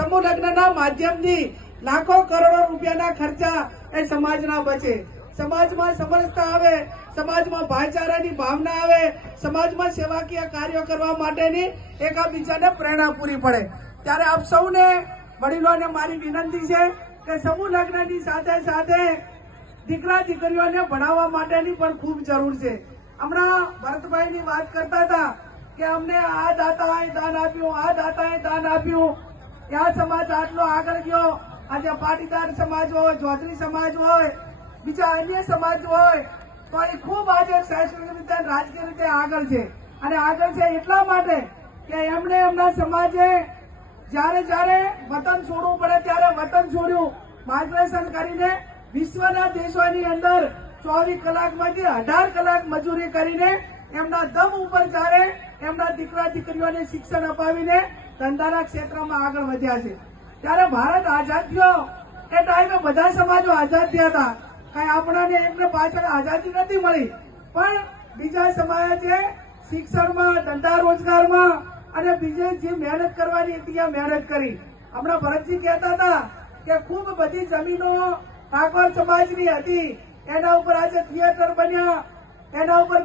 સમૂહ લગ્નના માધ્યમથી લાખો કરોડો રૂપિયાના ખર્ચા એ સમાજના બચે, સમાજમાં સમરસતા આવે, સમાજમાં ભાઈચારાની ભાવના આવે, સમાજમાં સેવાકીય કાર્યો કરવા માટેની એકબીજાને પ્રેરણા પૂરી પડે। ત્યારે આપ સૌને વડીલોને મારી વિનંતી છે કે સમૂહ લગ્નની સાથે સાથે દીકરા દીકરીઓને ભણાવવા માટેની પણ ખૂબ જરૂર છે। હમણાં ભરતભાઈની વાત કરતા હતા કે અમને આ દાતાએ દાન આપ્યું, આ દાતાએ દાન આપ્યું, આ સમાજ આટલો આગળ ગયો। આજે પાટીદાર સમાજ હોય, ચૌધરી સમાજ હોય, બીજા અન્ય સમાજ હોય, તો એ ખૂબ આજે શૈક્ષણિક રીતે રાજકીય રીતે આગળ છે। અને આગળ છે એટલા માટે કે એમણે એમના સમાજે જ્યારે જ્યારે વતન છોડવું પડે ત્યારે વતન છોડ્યું, માર્ગદર્શન કરીને વિશ્વના દેશોની અંદર 24 કલાકમાંથી 18 કલાક મજૂરી કરીને એમના દમ ઉપર જ્યારે એમના દીકરા દીકરીઓને શિક્ષણ અપાવીને ધંધાના ક્ષેત્રમાં આગળ વધ્યા છે। ત્યારે ભારત આઝાદ થયો એ ટાઈમે બધા સમાજો આઝાદ થયા હતા, કઈ આપણાને એમને પાછળ આઝાદી નથી મળી, પણ બીજા સમાજે શિક્ષણમાં, ધંધા રોજગારમાં અને બીજે જે મહેનત કરવાની હતી ત્યાં મહેનત કરી। હમણાં ભરતજી કહેતા હતા કે ખૂબ બધી જમીનો ઠાકોર સમાજની હતી, એના ઉપર આજે થિયેટર બન્યા, એના ઉપર